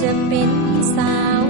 จะเป็นสาว